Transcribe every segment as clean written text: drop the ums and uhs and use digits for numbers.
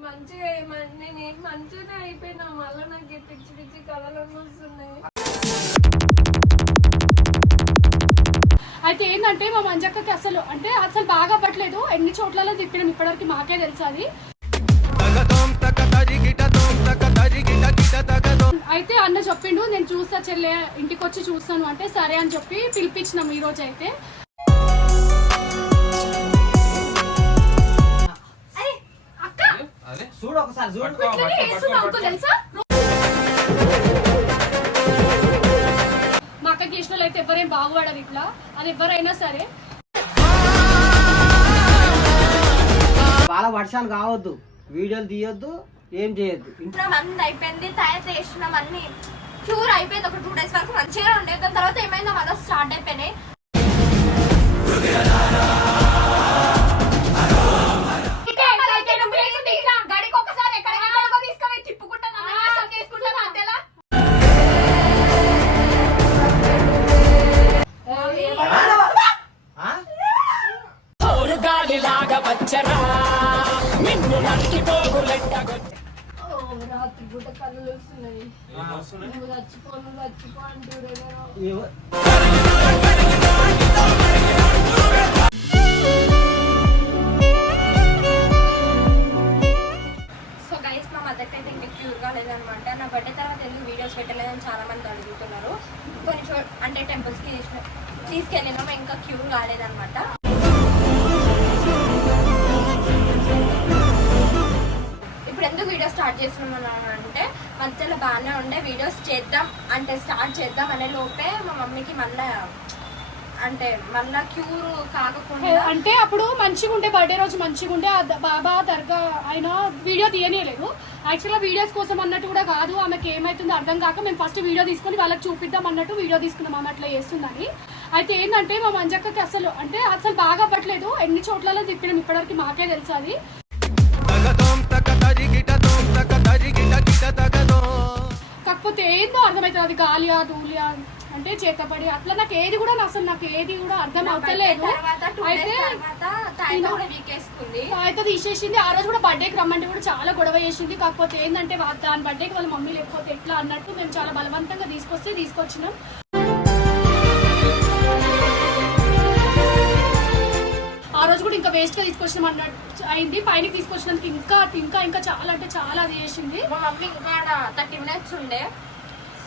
మంచిగా నేను మంచిగానే అయిపోయినా, మళ్ళీ నాకు పిచ్చి పిచ్చి కళలన్నీ వస్తున్నాయి. అయితే ఏంటంటే మా మంజక్కకి అసలు బాగా పట్టలేదు. ఎన్ని చోట్లలో తిప్పినాం ఇప్పటివరకు మాకే తెలుసు అది. అయితే అన్న చెప్పిండు నేను చూస్తా చెల్లె ఇంటికి వచ్చి చూస్తాను అంటే సరే అని చెప్పి పిలిపించినాం ఈ రోజు. అయితే మా అక్కకి ఇష్టం అయితే ఎవరేం బాగుపడరు ఇట్లా, అది ఎవరైనా సరే. చాలా వర్షాలు కావద్దు, వీడియోలు తీయొద్దు, ఏం చేయొద్దు. మంది అయిపోయింది, తయారు చేసినాం, అన్ని క్యూర్ అయిపోయింది. ఒక 2 days వరకు మంచిగా ఉండేది. దాని తర్వాత ఏమైందో మళ్ళీ స్టార్ట్ అయిపోయినాయి. గడికి ఒకసారి ఎక్కడ తీసుకొని తిప్పుకుంటాను చేసుకుంటాను అంతేలా. రాత్రి పూట కళ్ళు వస్తున్నాయి. నువ్వు చచ్చిపో అంటున్నారు. సో గైస్, మా మదర్కి అయితే ఇంకా క్యూర్ కాలేదనమాట. నా బర్త్డే తర్వాత ఎందుకు వీడియోస్ పెట్టలేదని చాలా మంది అడుగుతున్నారు. కొన్ని అంటే టెంపుల్స్కి తీసుకెళ్ళినాము, ఇంకా క్యూర్ కాలేదనమాట. ఇప్పుడు ఎందుకు వీడియో స్టార్ట్ చేస్తున్నాను అంటే, మధ్యలో బాగానే ఉండే వీడియోస్ చేద్దాం అంటే స్టార్ట్ చేద్దాం అనే లోపే మా మమ్మీకి మళ్ళా క్యూర్ కాకపోతే అంటే అప్పుడు మంచిగా ఉండే బర్త్డే రోజు మంచిగా ఉండే బాబా దర్గా ఆయన వీడియో తీయలేదు. యాక్చువల్గా వీడియోస్ కోసం అన్నట్టు కూడా కాదు, ఆమెకి ఏమైతుందో అర్థం కాక మేము ఫస్ట్ వీడియో తీసుకొని వాళ్ళకి చూపిద్దాం అన్నట్టు వీడియో తీసుకున్నాం. ఆమె అట్లా చేస్తుందని. అయితే ఏంటంటే మా మంజక్కకి అసలు బాగా పట్టలేదు. ఎన్ని చోట్లలో తిప్పినాం ఇప్పటివరకు మాకే తెలుసు అది. కాకపోతే ఏందో అర్థమవుతుంది, అది గాలియా ధూళియా అంటే చేతపడి అట్లా నాకు ఏది కూడా అర్థం అవుతలేదు. అయితే తీసేసింది. ఆ రోజు కూడా బర్త్డేకి రమ్మంటే కూడా చాలా గొడవ చేసింది. కాకపోతే ఏంటంటే దాని బర్త్డేకి వాళ్ళ మమ్మీ లేకపోతే ఎట్లా అన్నట్టు మేము చాలా బలవంతంగా తీసుకొచ్చినాం. ఆ రోజు కూడా ఇంకా వేస్ట్ గా తీసుకొచ్చినాం అన్నట్టు అయింది. పైన తీసుకొచ్చినందుకు ఇంకా చాలా అంటే చాలా అది చేసింది. మా మమ్మీ ఇంకా 30 minutes ఉండే.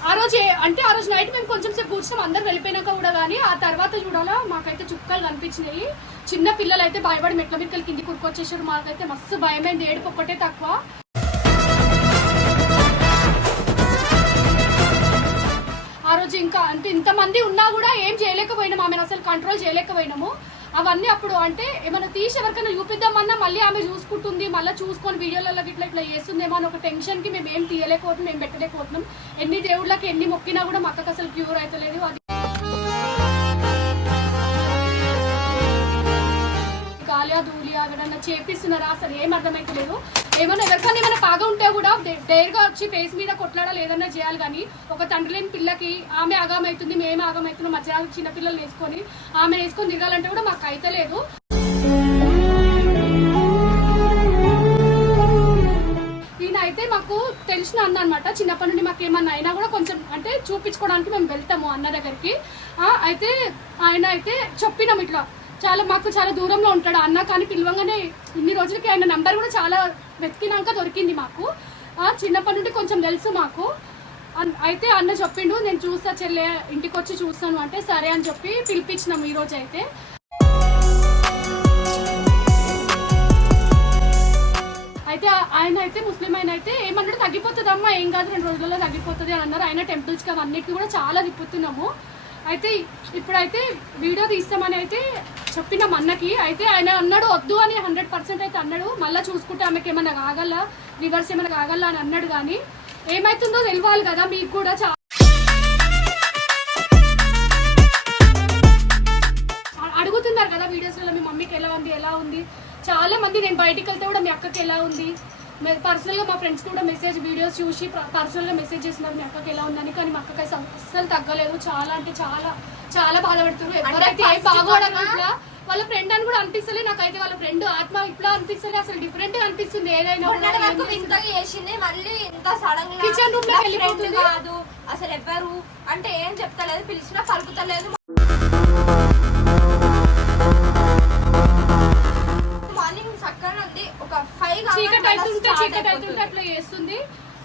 ఆ రోజు నైట్ మేము కొంచెం సేపు కూర్చున్నాం, అందరు వెళ్ళిపోయినాక కూడా. కానీ ఆ తర్వాత చూడాలా మాకైతే చుక్కలు కనిపించినాయి. చిన్న పిల్లలు అయితే భయపడి మెట్ల మిక్కలు కింది కురుకొచ్చేసారు. మాకైతే మస్తు భయమైంది, ఏడుపు ఒక్కటే తక్కువ. ఆ రోజు ఇంకా ఇంతమంది ఉన్నా కూడా ఏం చేయలేకపోయినాము, ఆమెను అసలు కంట్రోల్ చేయలేకపోయినాము. అవన్నీ అప్పుడు అంటే ఏమైనా తీసి ఎవరికైనా చూపిద్దామన్నా మళ్ళీ ఆమె చూసుకుంటుంది, మళ్ళీ చూసుకొని వీడియోలలో ఇట్లా చేస్తుందేమో అని ఒక టెన్షన్కి మేము ఏం తీయలేకపోతున్నాం, మేము పెట్టలేకపోతున్నాం. ఎన్ని దేవుళ్ళకి ఎన్ని మొక్కినా కూడా మా అక్కకి అసలు క్యూర్ అవుతలేదు. అది గాలియా ధూళియా ఎక్కడన్నా చేపిస్తున్నారా అసలు ఏం అర్థమైతలేదు. ఎవరికైనా ఏమైనా బాగా ఉంటే కూడా డైర్గా వచ్చి ఫేస్ మీద కొట్లాడాలి, ఏదన్నా చేయాలి. కానీ ఒక తండ్రి లేని పిల్లకి ఆమె ఆగమవుతుంది, మేమే ఆగమవుతున్నాం. మధ్య చిన్నపిల్లలు వేసుకొని ఆమె వేసుకొని తిరగాలంటే కూడా మాకు అయితలేదు. ఈయన అయితే మాకు తెలిసిన అన్న అనమాట. చిన్నప్పటి నుండి మాకు ఏమన్నా అయినా కూడా కొంచెం అంటే చూపించుకోవడానికి మేము వెళ్తాము అన్న దగ్గరికి. అయితే ఆయన అయితే చెప్పినాం ఇట్లా మాకు చాలా దూరంలో ఉంటాడు అన్న, కానీ పిలవంగానే ఇన్ని రోజులకి ఆయన నెంబర్ కూడా చాలా వెతికినాక దొరికింది మాకు. చిన్నప్పటి నుండి కొంచెం తెలుసు మాకు. అయితే అన్న చెప్పిండు నేను చూస్తా చెల్లె ఇంటికి వచ్చి చూస్తాను అంటే సరే అని చెప్పి పిలిపించినాం ఈ రోజు. అయితే ఆయన అయితే ముస్లిం ఆయన అయితే ఏమన్నాడు, తగ్గిపోతుంది అమ్మా, ఏం కాదు 2 రోజులలో తగ్గిపోతుంది అని అన్నారు. ఆయన టెంపుల్స్కి అవన్నిటికీ కూడా చాలా తిప్పుతున్నాము. అయితే ఇప్పుడైతే వీడియో తీస్తామని అయితే చెప్పినాం అన్నకి. అయితే ఆయన అన్నాడు వద్దు అని 100% అయితే అన్నాడు. మళ్ళీ చూసుకుంటే ఆమెకి ఏమైనా కాగల రివర్స్ ఏమైనా కాగల అని అన్నాడు. కానీ ఏమైతుందో తెలియాలి కదా మీకు కూడా. అడుగుతున్నారు కదా వీడియోస్లో మీ మమ్మీకి ఎలా ఉంది. చాలా మంది నేను బయటికి వెళ్తే కూడా మీ అక్కకి ఎలా ఉంది, పర్సనల్గా మా ఫ్రెండ్స్ కూడా వీడియోస్ చూసి పర్సనల్గా మెసేజ్ చేస్తున్నారు మీ అక్కకి ఎలా ఉందని. కానీ మా అక్కకి అస్సలు తగ్గలేదు. చాలా అంటే చాలా బాధపడుతున్నారు. ఎవరైతే బాగోవడం ఇట్లా వాళ్ళ ఫ్రెండ్ అని కూడా అనిపిస్తలే నాకైతే. వాళ్ళ ఫ్రెండ్ ఆత్మ ఇట్లా అనిపిస్తలే, అసలు డిఫరెంట్ గా అనిపిస్తుంది ఏదైనా. మొన్నటి వరకు వింతగా చేసింది, మళ్ళీ ఇంత సడన్ గా కిచెన్ రూమ్ లోకి వెళ్ళిపోతుంది. కాదు అసలు ఎవ్వరు అంటే ఏం చెప్తలేదు, పిలిచినా పలుకుతలేదు. మార్నింగ్ చక్కగా ఉంది, ఒక 5 చీకటి అవుతుంటే అట్లా చేస్తుంది.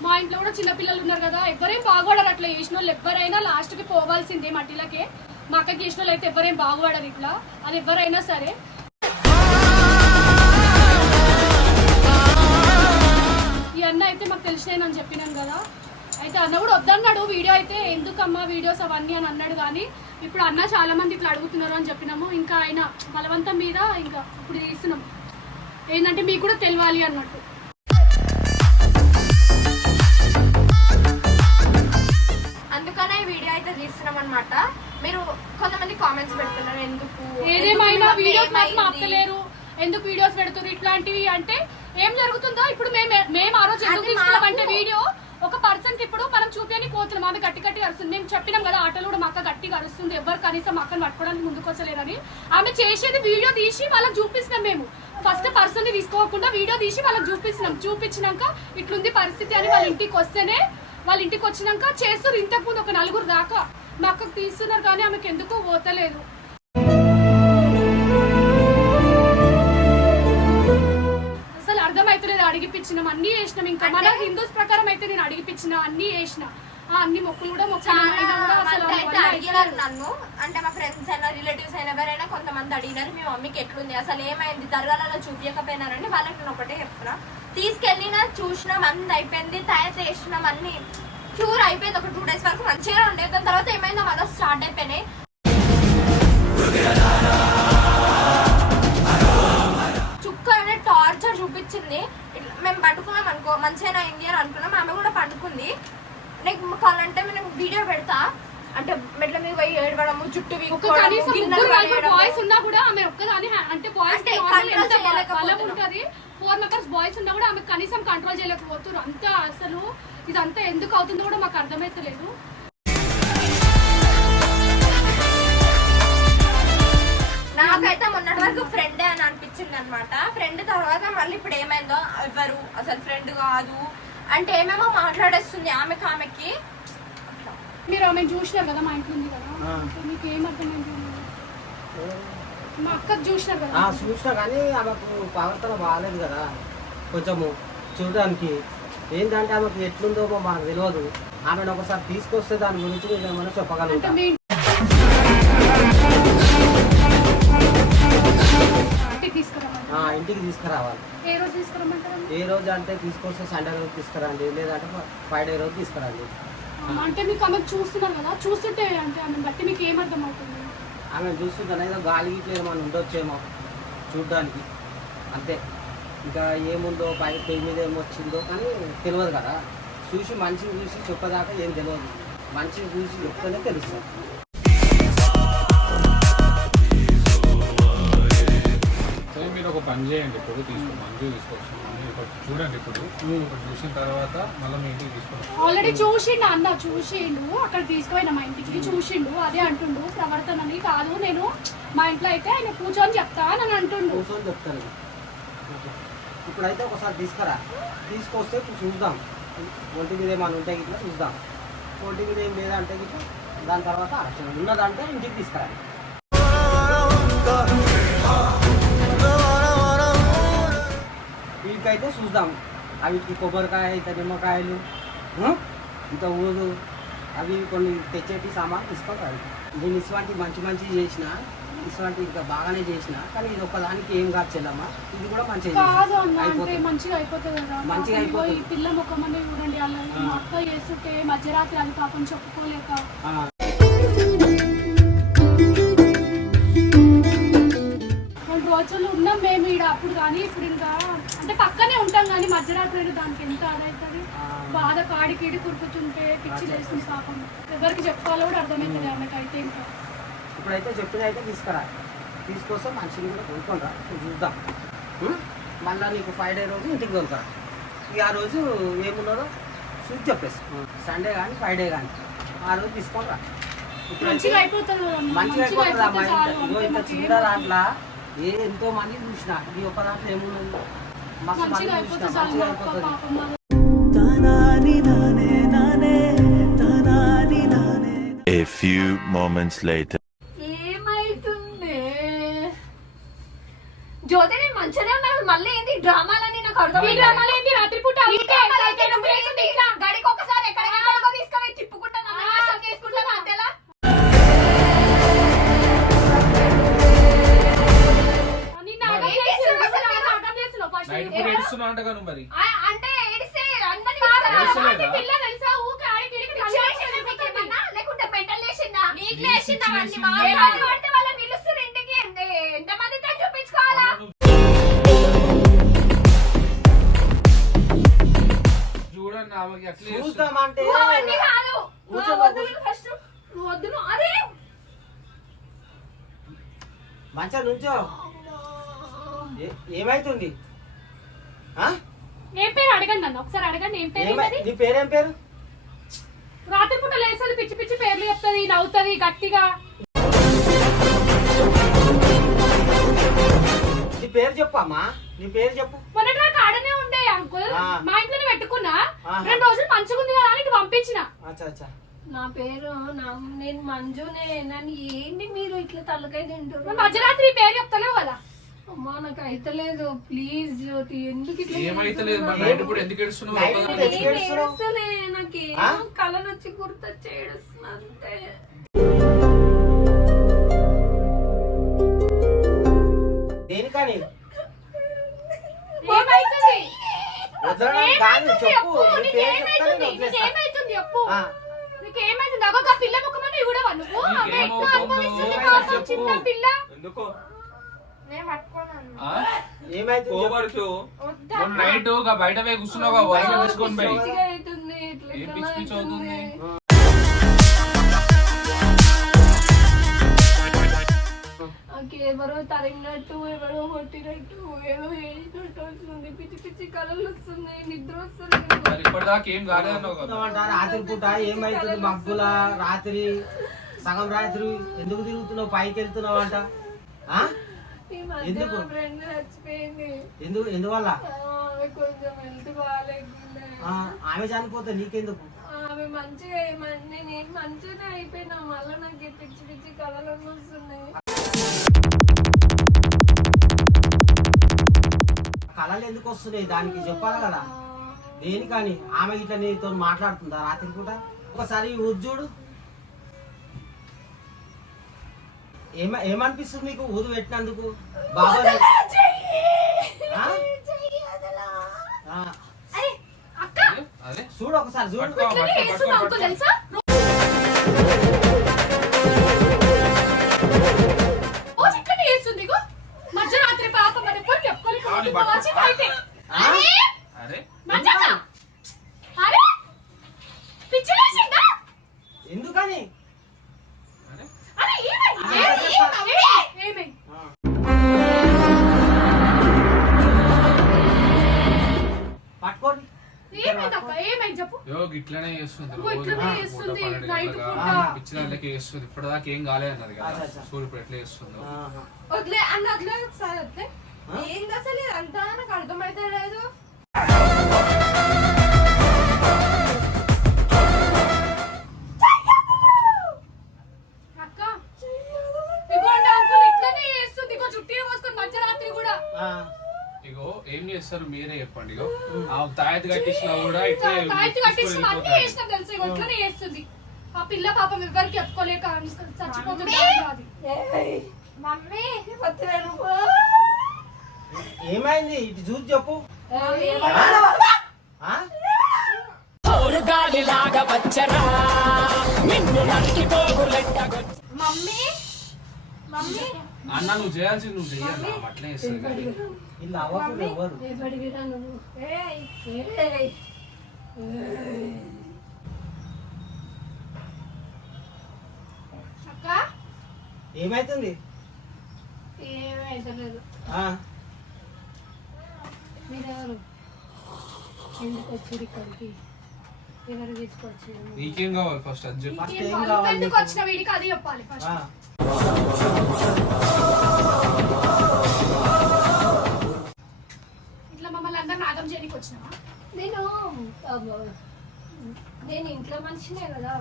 మా ఇంట్లో కూడా చిన్న పిల్లలు ఉన్నారు కదా, ఎవరేం బాగుపడరు అట్లా చేసిన వాళ్ళు. ఎవరైనా లాస్ట్ కి పోవాల్సిందే మట్టిలకే. మా అక్కకి చేసిన వాళ్ళు అయితే ఎవరేం బాగుపడరు ఇట్లా, అది ఎవరైనా సరే. ఈ అన్న అయితే మాకు తెలిసినాయని చెప్పినాను కదా, అయితే అన్న కూడా వద్దన్నాడు వీడియో అయితే, ఎందుకమ్మా వీడియోస్ అవన్నీ అని అన్నాడు. కానీ ఇప్పుడు అన్న చాలా మంది ఇట్లా అడుగుతున్నారు అని చెప్పినాము. ఇంకా ఆయన బలవంతం మీద ఇంకా ఇప్పుడు తీస్తున్నాం, ఏంటంటే మీకు కూడా తెలియాలి అన్నట్టు. అందుకనే ఈ వీడియో అయితే తీస్తున్నాం అనమాట. మీరు కొంతమంది కామెంట్స్ పెడుతున్నారు, ఎందుకు ఏదేమైనా వీడియోస్ మాత్రం ఆపుతలేరు, ఎందుకు వీడియోస్ పెడుతున్నారు ఇట్లాంటివి అంటే ఏం జరుగుతుందో. ఇప్పుడు మేము ఆ రోజు ఎందుకు తీసుకున్నామంటే వీడియో ఒక పర్సన్ కి ఇప్పుడు మనం చూపించని పోతున్నాం, ఆమె గట్టి గట్టి అరుస్తుంది. మేము చెప్పినాం కదా ఆటోలో కూడా మా అక్క గట్టిగా అరుస్తుంది, ఎవరు కనీసం మా అక్కని పట్టుకోవడానికి ముందుకు వస్తలేరని. ఆమె చేసేది వీడియో తీసి వాళ్ళకి చూపిస్తున్నాం. మేము ఫస్ట్ పర్సన్ ని తీసుకోకుండా వీడియో తీసి వాళ్ళకి చూపిస్తున్నాం. చూపించినాక ఇట్లుంది పరిస్థితి అని వాళ్ళ ఇంటికి వస్తేనే, వాళ్ళ ఇంటికి వచ్చినాక చేస్తారు. ఇంతకు ముందు ఒక 4 దాకా మా అక్కకు తీస్తున్నారు, కానీ ఆమెకు ఎందుకు పోతలేదు. అసలు అర్థమైతలేదు. అడిగిపించినాం, అన్ని చేసినాం. ఇంకా మన హిందూస్ ప్రకారం అయితే నేను అడిగిపించిన అన్ని చేసిన, అన్ని మొక్కులు కూడా అడిగినారు నన్ను. అంటే మా ఫ్రెండ్స్ అయినా రిలేటివ్స్ అయినా ఎవరైనా కొంతమంది అడిగినారు, మీ మమ్మీకి ఎట్లుంది, అసలు ఏమైంది, దర్గాలలో చూపించకపోయినారని. వాళ్ళకి నేను ఒకటే చెప్తున్నా, తీసుకెళ్ళినా చూసినాం, అంత అయిపోయింది, తయారు చేసినాం, అన్ని క్యూర్ అయిపోయింది. ఒక 2 days వరకు మంచిగా ఉండేది, దాని తర్వాత ఏమైందో మళ్ళీ స్టార్ట్ అయిపోయినాయి. చుక్క అనే టార్చర్ చూపించింది. మేము పట్టుకున్నాం అనుకో, మంచిగా అయింది అని అనుకున్నాం. ఆమె కూడా పండుకుంది. నీకు కావాలంటే మేము వీడియో పెడతా, అంటే మెట్ల మీద పోయి ఏడవడము, చుట్టూ బాయ్స్ ఉన్నా కూడా ఆమె ఒక్కదాని, అంటే బాయ్స్ బలం ఉంటది. 4 members బాయ్స్ ఉన్నా కూడా ఆమె కనీసం కంట్రోల్ చేయలేకపోతున్నారు. అంతా అసలు ఇదంతా ఎందుకు అవుతుందో కూడా మాకు అర్థమైతలేదు. నాకైతే మొన్నటి వరకు ఫ్రెండే అని అనిపించింది అనమాట. ఫ్రెండ్ తర్వాత మళ్ళీ ఇప్పుడు ఏమైందో, ఎవరు అసలు ఫ్రెండ్ కాదు అంటే ఏమేమో మాట్లాడేస్తుంది ఆమెకి. మీరు ఆమె చూసినారు కదా, మా ఇంట్లో ఉంది కదా, మీకు ఏమర్థమైంది? మా అక్కకు చూసినారు కదా. చూసినా కానీ ఆమెకు ప్రవర్తన బాగాలేదు కదా కొంచెము చూడడానికి. ఏంటంటే ఆమెకు ఎట్లుందో మాకు తెలియదు. ఆమెను ఒకసారి తీసుకొస్తే దాని గురించి నేను ఏమైనా చెప్పగలుగుతా. ఇంటికి తీసుకురావాలి. ఏ రోజు అంటే తీసుకొస్తే సండే రోజు తీసుకురండి, లేదంటే ఫ్రైడే రోజు తీసుకురండి. అంటే మీకు ఆమె చూస్తున్నారు కదా, చూస్తుంటే అంటే ఆమె బట్టి మీకు ఏమర్థం అవుతుంది? ఆమె చూస్తుంటే ఏదో గాలి గిట్ల ఏమన్నా ఉండొచ్చేమో చూడడానికి, అంతే. ఇంకా ఏముందో పై పేరు మీద ఏమొచ్చిందో కానీ తెలియదు కదా. చూసి మనిషిని చూసి చెప్పదాకా ఏం తెలియదు, మనిషిని చూసి చెప్తేనే తెలుస్తుంది. మీరు ఒక పని చేయండి, ఇప్పుడు మంజు తీసుకొచ్చి చూడండి. ఇప్పుడు చూసిన తర్వాత మళ్ళీ మీ ఇంటికి తీసుకొచ్చి ఆల్రెడీ చూసిండు అన్న, చూసిండు అక్కడ తీసుకుపోయినా మా ఇంటికి, చూసిండు. అదే అంటుండు ప్రవర్తనని కాదు, నేను మా ఇంట్లో అయితే ఆయన కూర్చొని చెప్తా అని అంటుండు. కూర్చొని చెప్తాను. ఇప్పుడైతే ఒకసారి తీసుకొస్తే చూద్దాం, ఒంటి మీద ఏమైనా ఉంటే గిట్లా చూద్దాం. ఒంటి మీద ఏం లేదంటే గిట్లా దాని తర్వాత అరెస్ట్ ఉన్నదంటే ఇంటికి తీసుకురాలి. వీటికైతే చూద్దాం. వీటికి కొబ్బరికాయ, ఇంత నిమ్మకాయలు, ఇంత ఊదు, అవి కొన్ని తెచ్చేటి సామాన్ తీసుకుంటారు. నేను ఇటువంటి మంచి చేసిన, ఇటువంటి ఇంకా బాగానే చేసిన, కానీ ఇది ఒక్కదానికి ఏం కాదు చెల్లమ్మా. ఇది కూడా మంచిగా అయిపోతుంది కదా, మంచిగా అయిపోతుంది. పిల్ల ముఖమనే చూడండి, అలా అక్క చేస్తుంటే మధ్యరాత్రి అది పాపం చెప్పుకోలేక. రోజులు ఉన్నాం మేము ఈడ అప్పుడు, కానీ ఇప్పుడు ఇంకా అంటే పక్కనే ఉంటాం కానీ మధ్యరాత్రి దానికి ఎంత అదవుతుంది. బాధ కాడికిడి కురుకుతుంటే పిచ్చి లేస్తుంది పాపం. ఎవరికి చెప్పుకోవాలో కూడా అర్థమవుతుంది ఆమెకైతే. ఇంకా ఇప్పుడైతే చెప్పిన అయితే తీసుకొస్తే మనిషిని కూడా కొనుక్కోరా చూద్దాం. మళ్ళీ నీకు ఫ్రైడే రోజు ఇంటికి దొరుకుతారు. ఇక ఆ రోజు ఏమున్నదో చూసి చెప్పేసి, సండే కానీ ఫ్రైడే కానీ ఆ రోజు తీసుకోరా. మంచిగా అయిపోతుంది. మంచిగా అయిపోతుందా? ఇంత చిన్న దాంట్లో ఎంతో మంది చూసిన ఈ ఒక్క దాంట్లో ఏమున్నది మస్తు మంది మంచిగా చూసిన, అయిపోతే చాలు మంచిగా మా అక్క అయిపోతుంది. పాపం మా A few moments later. ఏమైతుంది జ్యోతి నేను మంచిగానే ఉన్నాను మళ్ళీ ఏంటి డ్రామాలని నాకు అర్థం ఈ డ్రామాలు ఏంటి రాత్రిపూట గడికి ఒకసారి ఎక్కడికి తీసుకొని తిప్పుకుంటా చేసుకుంటా అంతేలా నిన్న ఆగం చేస్తున్నావు, ఆగం చేస్తున్నావు first. నైట్ పూట ఏడుస్తున్నావు అంటగా నువ్వు మరి అంటే ఏడిస్తే అందరినీ అలాంటి పిల్ల తెలుసా ఊకే ఆడికి ఈడికి లేకుంటే మెంటల్ లేచిందా నీకు లేచిందా పిచ్చి అన్ని లేచింది. అంటే వాళ్ళ నిలుస్తారు ఇంటికి ఎంతమందితో చూపించుకోవాలా చూడండి ఆమెకి అట్లా చేస్తుంది. చూద్దామంటే నువ్వు అవన్నీ కాదు కూర్చో, ఫస్ట్ నువ్వు వద్దు అరే మంచిగా నుంచో ఏమైతుంది ఆ? ఏం పేరు అడగండి నన్ను ఒకసారి అడగండి ఏం పేరు ఏమై- ఏంటది? నీ పేరేం పేరు రాత్రిపూట లేస్తుంది పిచ్చి పిచ్చి పేర్లు చెప్తుంది నవ్వుతుంది గట్టిగా నీ పేరు చెప్పు అమ్మా నీ పేరు చెప్పు మొన్నటి వరకు ఆడనే ఉండే అంకుల్ ఆ. మా ఇంట్లోనే పెట్టుకున్నా ఆహా. 2 రోజులు మంచిగా ఉంది కదా అని ఇటు పంపించిన అచ్చా అచ్చా నా పేరు నేను మంజునే నన్ను ఏంటి మీరు ఇట్లా తలకాయ తింటారు మధ్యరాత్రి ఈ పేరు చెప్తలేవు కదా అమ్మా నాకు అయితలేదు ప్లీజ్ జ్యోతి ఎందుకు ఇట్లా ఏమైతలేదు మరి నైట్ పూట ఎందుకు ఏడుస్తున్నావు నైట్ ఒక్కదానివే? పూట ఎందుకు ఏం ఏడుస్తున్నావు? ఏడుస్తలే నాకేం ఆ? కళలు వచ్చి గుర్తొచ్చి ఏడుస్తున్నా అంతే దేనికని ఏమైతుంది వదలడం కాదు ఏమైతుంది చెప్పు చెప్పు నీ పేరు చెప్తానే నీకేమైతుంది వదిలేస్తా. నీకేమైతుంది చెప్పు ఆ. నీకేమైతుంది ఒక పిల్ల ముఖమని కూడా నువ్వు ఆమె ఎట్లా నీకేమవుతుందో అనుభవిస్తుంది ఏమైనా పాపం చెప్పు. చిన్న పిల్ల ఎందుకో నేను పట్టుకోను ఆ? ఏమైతుంది చెప్పు. ఓవర్కు మొన్న నైట్ గా బయట పోయి కూర్చున్నావు వర్షం తీసుకొని పోయి పిచ్చిగా అవుతుంది ఇట్లా ఏం ఇట్లా పిచ్చి పిచ్చి అవుతుంది? నాకు ఎవరో తరిగినట్టు ఎవరో కొట్టినట్టు ఏదో వేసినట్టు వస్తుంది పిచ్చి పిచ్చి కళలు వస్తున్నాయి నిద్ర వస్తుంది మరి ఇప్పటిదాకా ఏం కాలేదన్నావు కదా తిరుగుతున్నావంట, రాత్రి పూట ఏమైతుంది మబ్బుల రాత్రి సగం రాత్రి ఎందుకు తిరుగుతున్నావు పైకి వెళ్తున్నావు అంట ఆ? ఈ మధ్య ఎందుకు? మా ఫ్రెండ్ చచ్చిపోయింది ఎందువల్ల ఆమె కొంచెం హెల్త్ బాగాలేకుండా ఆ, ఆమె చనిపోతే నీకెందుకు ఆమె మంచిగా నేను మంచిగానే అయిపోయినా మళ్ళీ నాకు ఈ పిచ్చి పిచ్చి కళలు వస్తున్నాయి కళలు ఎందుకు వస్తున్నాయి దానికి చెప్పాలి కదా దేనికని ఆమె ఇట్లా నీతో మాట్లాడుతుందా రాత్రి పూట ఒకసారి ఊదు చూడు ఏమనిపిస్తుంది నీకు ఊదు పెట్టినందుకు బాబా ఆ? ఆ, అక్క అదే చూడు ఒకసారి చూడు పట్టుకో, ఇట్లనే పట్టుకో, చేస్తుంది పట్టుకో, అంకుల్ పట్టుకో. తెలుసా రోజు ఇట్లనే చేస్తుంది ఇగో మధ్యరాత్రి పాప మరి ఎప్పుడు చెప్పుకోలేక అవును, పట్టుకో. మంచిగా అయితే ఆ? అరే అరే మంచిగా అరే పిచ్చి లేచిందా ఎందుకని అరే అరే ఏమైంది ఆ, ఏమైంది ఆ. పట్టుకోండి ఏమైంది అక్క ఏమైంది చెప్పు యో ఇట్లనే చేస్తుంది ఇగో రోజు ఇట్లనే పూట చేస్తుంది, 12 నైట్ గంటలుగా పూట. పిచ్చి దాంట్లోకి చేస్తుంది ఇప్పటిదాకా ఏం కాలేదన్నది అచ్చా, కదా అచ్చా. చూడు ఇప్పుడు ఎట్లా చేస్తుందో ఆహా. వదిలే అన్న వదిలే ఒకసారి వదిలే ఏంది అసలు ఇదంతా నాకు అర్థమైతే లేదు అక్క ఇగోండి అంకుల్ ఇట్లనే చేస్తుంది ఇగో చుట్టీ పోసుకొని మధ్యరాత్రి కూడా ఆ. ఇగో ఏం చేస్తారు మీరే చెప్పండి ఇగో ఆ తాయెత్తు కట్టించినా కూడా ఇట్లే తాయితీ కట్టించి తీసుకొని అన్ని వెళ్ళిపోతారు. చేసినా తెలుసు ఇగో ఇట్లనే చేస్తుంది ఆ పిల్ల పాపం ఎవరికి చెప్పుకోలేక చచ్చిపోతుంది అది మమ్మీ వద్దులే నువ్వు ఏమైంది ఇటు చూసి చెప్పు ఆ? మమ్మీ మమ్మీ అన్న నువ్వు చేయాల్సింది నువ్వు చెయ్యాలి అట్లే చేస్తుంది కానీ వీళ్ళు అవ్వకుండా ఎవరు ఎవడివిరా నువ్వు ఏయ్ ఏయ్ అక్క ఏమైతుంది ఏమైతలేదు ఆ? మీరెవరు ఎందుకు వచ్చారు ఇక్కడికి ఎవరు తీసుకొచ్చి నీకేం కావాలి ఫస్ట్ అది చెప్పు. ఫస్ట్ ఏం కావాలి ఎందుకు నీకు? వచ్చిన వీడికి అది చెప్పాలి ఫస్ట్. ఆ, ఇట్లా మమ్మల్ని అందరిని ఆగం చేయడానికి వచ్చినావా? నేను ఇంట్లో మనిషినే కదా,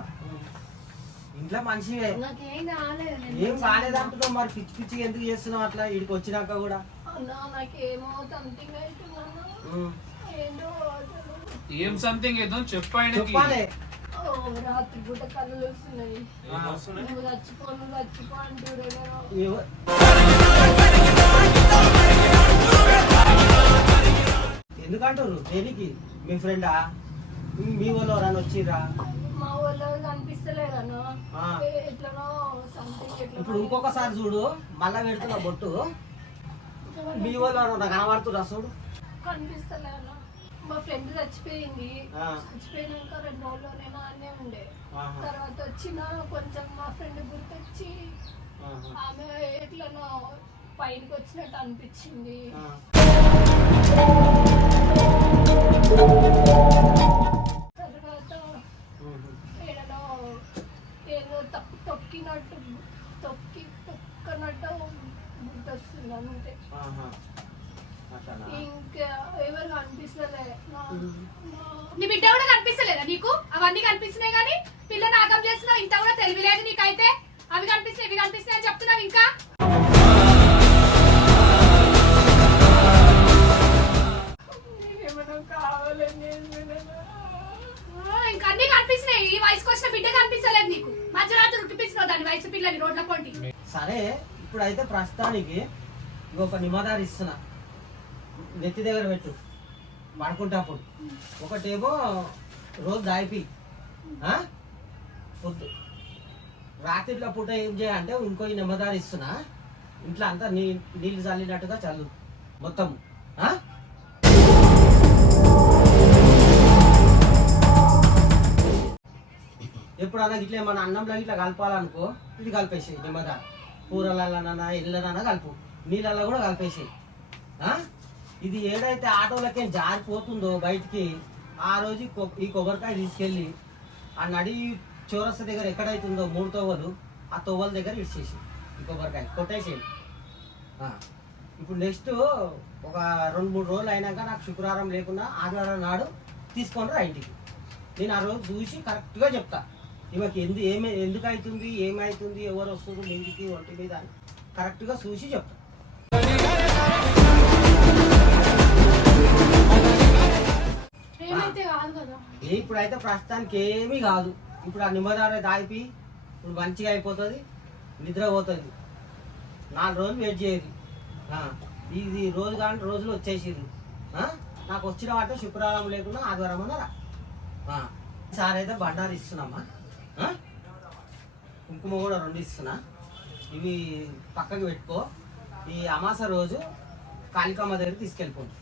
ఇంట్లో మనిషివే నాకేం కాలేదు. ఏం కాలేదంటున్నావు మరి పిచ్చి పిచ్చిగా ఎందుకు చేస్తున్నావు అట్లా ఇక్కడికి వచ్చినాక కూడా అన్నా నాకేమో సంథింగ్ అవుతుందన్నా, ఉమ్. ఏంటో అసలు. ఏం సంథింగ్ ఏదో చెప్పు ఆయనకి. చెప్పాలి ఓ, రాత్రి పూట కళ్ళు వస్తున్నాయి, నువ్వు చచ్చిపో అంటుడే కదా. ఎవ- ఎందుకంటారు దేనికి? మీ ఫ్రెండా మీ వాళ్ళు ఎవరైనా వచ్చిర్రా? మా వాళ్ళు కనిపిస్తలేదన్నా, ఆ. ఎట్లనో సంథింగ్ ఎట్లా. ఇప్పుడు ఇంకొకసారి చూడు మళ్ళా పెడుతున్నా బొట్టు. మీ వాళ్ళు ఎవరైనా కనబడుతురా చూడు. కనిపిస్తలేదన్నా, మా ఫ్రెండ్ చచ్చిపోయింది, ఆ. చచ్చిపోయినాక 2 రోజులు నేను అనే ఉండే. ఆహా. తర్వాత వచ్చిన కొంచెం మా ఫ్రెండ్ గుర్తొచ్చి ఆహా. ఆమె ఎట్లనో పైనకి వచ్చినట్టు అనిపించింది. ఆ. తర్వాత ఉహు. ఏడనో ఏదో తొక్కినట్టు తొక్కనట్టు గుర్తొస్తుంది అంతే. ఆహా. అట్లానా? ఇంకా ఎవరు కనిపిస్తలే నీ బిడ్డ కూడా కనిపిస్తలేదా నీకు? అవన్నీ కనిపిస్తున్నాయి కానీ పిల్లని ఆగం చేస్తున్నావు. ఇంత కూడా తెలివిలేదు నీకైతే. అవి కనిపిస్తున్నాయి ఇవి కనిపిస్తున్నాయి అని చెప్తున్నావు ఇంకా. ఏమైనా కావాలని ఇంకా అన్ని కనిపిస్తున్నాయి. ఈ వయసుకు వచ్చిన బిడ్డ కనిపిస్తలేదు నీకు. మధ్యరాత్రి ఉట్టిపిస్తున్నావు దాని వయసు పిల్లని రోడ్ల పొంటి. సరే ఇప్పుడైతే ప్రస్తుతానికి ఇంకొక నిమ్మదారి ఇస్తున్నా, నెత్తి దగ్గర పెట్టు పడుకుంటప్పుడు. ఒకటేమో రోజు దాయిపి పొద్దు, రాత్రిలో పూట ఏం చేయాలంటే ఇంకో నిమ్మదారి ఇస్తున్నా, ఇంట్లో అంతా నీళ్ళు చల్లినట్టుగా చల్లు మొత్తం. ఆ? ఎప్పుడన్నా ఇట్లా ఏమన్నా అన్నంలో ఇట్లా కలపాలనుకో, ఇది కలిపేసి నిమ్మదారి. కూరలన్నా ఇళ్ళనన్నా కలుపు, నీళ్ళల్లో కూడా కలిపేసి. ఇది ఏదైతే ఆటోలకే జారిపోతుందో బయటికి, ఆ రోజు ఈ కొబ్బరికాయ తీసుకెళ్ళి ఆ నడి చౌరస్తా దగ్గర ఎక్కడైతుందో 3 తొవ్వలు, ఆ తొవ్వల దగ్గర ఇచ్చేసి ఈ కొబ్బరికాయ కొట్టేసేయండి. ఇప్పుడు నెక్స్ట్ ఒక 2-3 రోజులు అయినాక నాకు శుక్రవారం లేకుండా ఆదివారం నాడు తీసుకొని రా ఇంటికి. నేను ఆ రోజు చూసి కరెక్ట్గా చెప్తా, ఈమెకి ఎందుకు అవుతుంది, ఏమవుతుంది, ఎవరు వస్తుంది మీదికి ఒంటి మీద అని కరెక్ట్గా చూసి చెప్తా. ఏమైతే కాదు కదా. ఇప్పుడైతే ప్రస్తుతానికి ఏమీ కాదు. ఇప్పుడు ఆ నిమ్మదార దాయిపి ఇప్పుడు మంచిగా అయిపోతుంది, నిద్ర పోతుంది. 4 రోజులు వెయిట్ చేయదు. ఇది రోజు కానీ రోజులు వచ్చేసిర్రు. నాకు వచ్చిన వాటి శుక్రవారం లేకుండా ఆదివారం అన్నారా. ఈసారి అయితే బండారు ఇస్తున్నామ్మా, కుంకుమ కూడా 2 ఇస్తున్నా. ఇవి పక్కకి పెట్టుకో. ఈ అమాస రోజు కాళికమ్మ దగ్గర తీసుకెళ్ళిపోండి.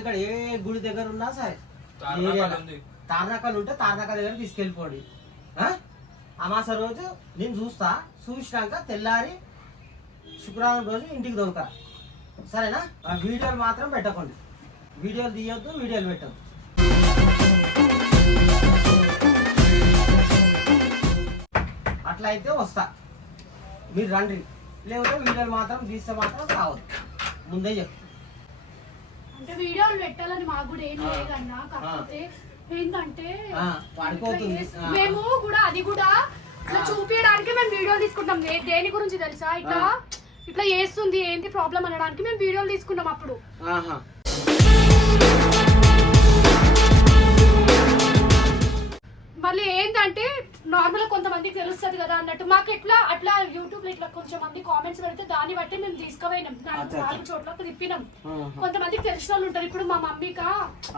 ఇక్కడ ఏ గుడి దగ్గర ఉన్నా సరే, తారనాకాలు ఉంటే తారనాక దగ్గర తీసుకెళ్ళిపోండి. అమాస రోజు నేను చూస్తా, చూసినాక తెల్లారి శుక్రవారం రోజు ఇంటికి దొరక. సరేనా? ఆ వీడియోలు మాత్రం పెట్టకండి, వీడియోలు తీయొద్దు, వీడియోలు పెట్టద్దు. అట్లయితే వస్తా, మీరు రండి. లేకపోతే వీడియోలు మాత్రం తీస్తే మాత్రం రావద్దు, ముందే చెప్తా. అంటే వీడియోలు పెట్టాలని మాకు కూడా ఏం లేదన్నా, కాకపోతే ఏంటంటే పడిపోతుంది. మేము కూడా అది కూడా ఇట్లా చూపించడానికి మేము వీడియోలు తీసుకుంటాం. దేని గురించి తెలుసా? ఇట్లా ఇట్లా చేస్తుంది ఏంటి ప్రాబ్లం అనడానికి మేము వీడియోలు తీసుకుంటాం అప్పుడు. మళ్ళీ ఏంటంటే నార్మల్ గా కొంతమందికి తెలుస్తుంది కదా అన్నట్టు. మాకు ఎట్లా అట్లా యూట్యూబ్ లో ఇట్లా కొంచెం మంది కామెంట్స్ పెడితే దాన్ని బట్టి మేము తీసుకుపోయినాం, 4 చోట్ల తిప్పినాం. కొంతమందికి తెలిసిన వాళ్ళు ఉంటారు. ఇప్పుడు మా మమ్మీకా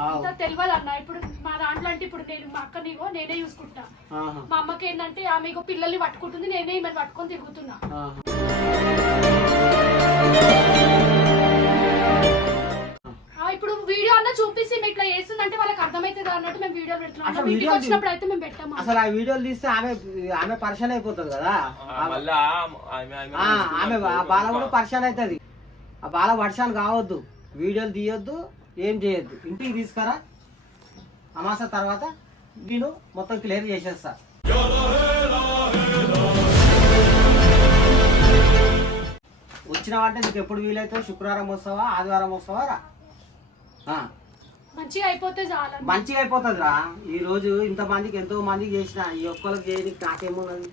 అంతా తెలియదు అన్న. ఇప్పుడు మా దాంట్లో అంటే ఇప్పుడు నేను మా అక్కనిగో నేనే చూసుకుంటా. మా అమ్మకి ఏంటంటే ఆమె పిల్లల్ని పట్టుకుంటుంది, నేనే ఈమెను పట్టుకొని తిరుగుతున్నా. ఇప్పుడు వీడియో అన్న చూపిస్తే ఇట్లా చేస్తుందంటే వాళ్ళకి అర్థమైతుంది అన్నట్టు మేము వీడియోలు పెడుతున్నాం. వీడియో వచ్చినప్పుడు అయితే మేము పెట్టాము. అసలు ఆ వీడియోలు తీస్తే ఆమె పరిశాన్ అయిపోతుంది కదా, ఆమె బాల కూడా పరిశాన్ అవుతుంది. ఆ బాల వర్షాన్ని కావద్దు. వీడియోలు తీయొద్దు, ఏం చేయొద్దు. ఇంటికి తీసుకురా, అమాస తర్వాత నేను మొత్తం క్లియర్ చేసేస్తా. వచ్చినావంటే నీకు ఎప్పుడు వీలైతే శుక్రవారం వస్తావా, ఆదివారం వస్తావా రా. మంచిగా అయిపోతే చాలా. మంచిగా అయిపోతుంది రా. ఈరోజు ఇంతమందికి ఎంతో మందికి చేసిన, ఈ ఒక్కరికి చేయడానికి నాకేమున్నది.